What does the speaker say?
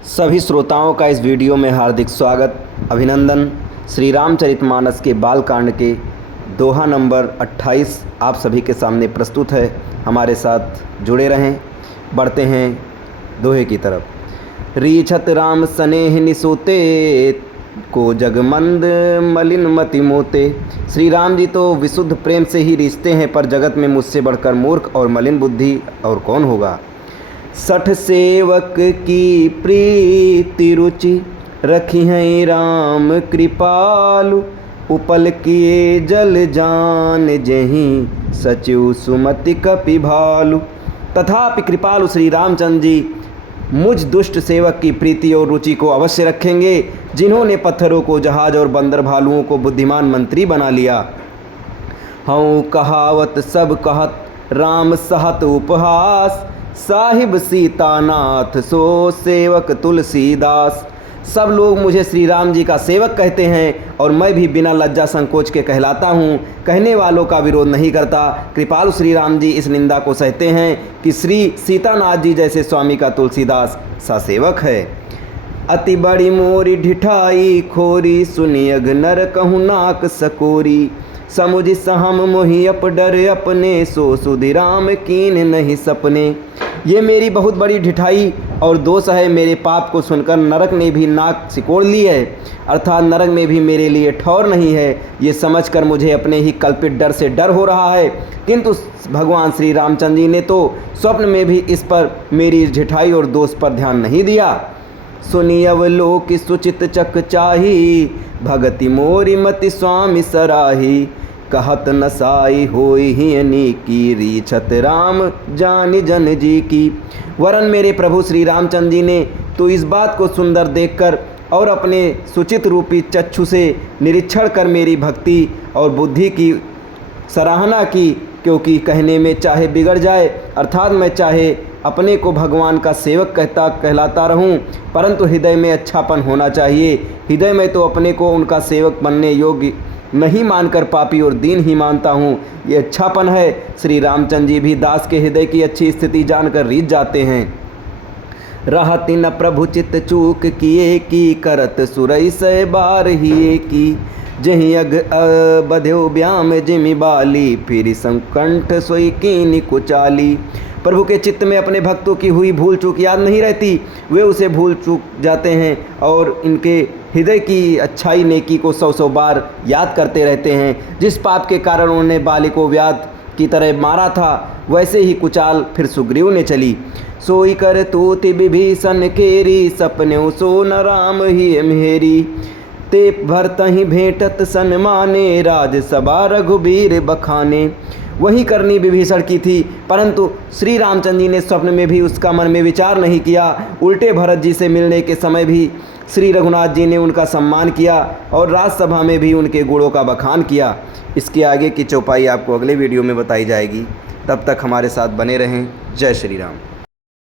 सभी श्रोताओं का इस वीडियो में हार्दिक स्वागत अभिनंदन। श्री रामचरितमानस के बालकांड के दोहा नंबर 28 आप सभी के सामने प्रस्तुत है। हमारे साथ जुड़े रहें। बढ़ते हैं दोहे की तरफ। रीछत राम स्नेह निसोते को जगमंद मलिन मति मोते। श्री राम जी तो विशुद्ध प्रेम से ही रिश्ते हैं, पर जगत में मुझसे बढ़कर मूर्ख और मलिन बुद्धि और कौन होगा। सठ सेवक की प्रीति रुचि रखी है राम कृपालु। उपल किए जल जान जहीं सचिव सुमति कपि भालु। तथापि कृपालु श्री रामचंद्र जी मुझ दुष्ट सेवक की प्रीति और रुचि को अवश्य रखेंगे, जिन्होंने पत्थरों को जहाज और बंदर भालुओं को बुद्धिमान मंत्री बना लिया। हऊँ कहावत सब कहत राम सहत उपहास। साहिब सीतानाथ सो सेवक तुलसीदास। सब लोग मुझे श्री राम जी का सेवक कहते हैं और मैं भी बिना लज्जा संकोच के कहलाता हूँ। कहने वालों का विरोध नहीं करता। कृपालु श्री राम जी इस निंदा को सहते हैं कि श्री सीतानाथ जी जैसे स्वामी का तुलसीदास सा सेवक है। अति बड़ी मोरी ढिठाई खोरी सुनियग नर कहूँ नाक सकोरी। समुझ सहम मोहि अप डर अपने सो सुधिराम कीन नहीं सपने। ये मेरी बहुत बड़ी ढिठाई और दोष है। मेरे पाप को सुनकर नरक ने भी नाक सिकोड़ ली है, अर्थात नरक में भी मेरे लिए ठौर नहीं है। ये समझकर मुझे अपने ही कल्पित डर से डर हो रहा है। किंतु भगवान श्री रामचंद्र जी ने तो स्वप्न में भी इस पर मेरी इस ढिठाई और दोष पर ध्यान नहीं दिया। सुनी अवलोक सुचित चक चाही भगति मोरी मति स्वामी सराही। कहत नसाई होई ही की रीछत राम जानि जन जी की। वरन मेरे प्रभु श्री रामचंद्र जी ने तो इस बात को सुंदर देखकर और अपने सुचित रूपी चक्षु से निरीक्षण कर मेरी भक्ति और बुद्धि की सराहना की, क्योंकि कहने में चाहे बिगड़ जाए, अर्थात मैं चाहे अपने को भगवान का सेवक कहलाता रहूं, परंतु हृदय में अच्छापन होना चाहिए। हृदय में तो अपने को उनका सेवक बनने योग्य नहीं मानकर पापी और दीन ही मानता हूँ। ये अच्छापन है। श्री रामचंद्र जी भी दास के हृदय की अच्छी स्थिति जानकर रीझ जाते हैं। रहति न प्रभु चित्त चूक किए की करत सुरई से बार ही की। जहीं अग बध्यो ब्याम जिमि बाली फिर संकंठ सोई कीनी कुचाली। प्रभु के चित्त में अपने भक्तों की हुई भूल चूक याद नहीं रहती। वे उसे भूल चूक जाते हैं और इनके हृदय की अच्छाई नेकी को सौ सौ बार याद करते रहते हैं। जिस पाप के कारण उन्होंने बाली को व्याध की तरह मारा था, वैसे ही कुचाल फिर सुग्रीव ने चली। सोई कर तूति विभीषण केरी सपने सो न राम ही मेरी। ते भरत ही भेंटत सन्माने राजसभा रघुबीर बखाने। वही करनी विभीषण की थी, परंतु श्री रामचंद्र जी ने स्वप्न में भी उसका मन में विचार नहीं किया। उल्टे भरत जी से मिलने के समय भी श्री रघुनाथ जी ने उनका सम्मान किया और राजसभा में भी उनके गुणों का बखान किया। इसके आगे की चौपाई आपको अगले वीडियो में बताई जाएगी। तब तक हमारे साथ बने रहें। जय श्री राम।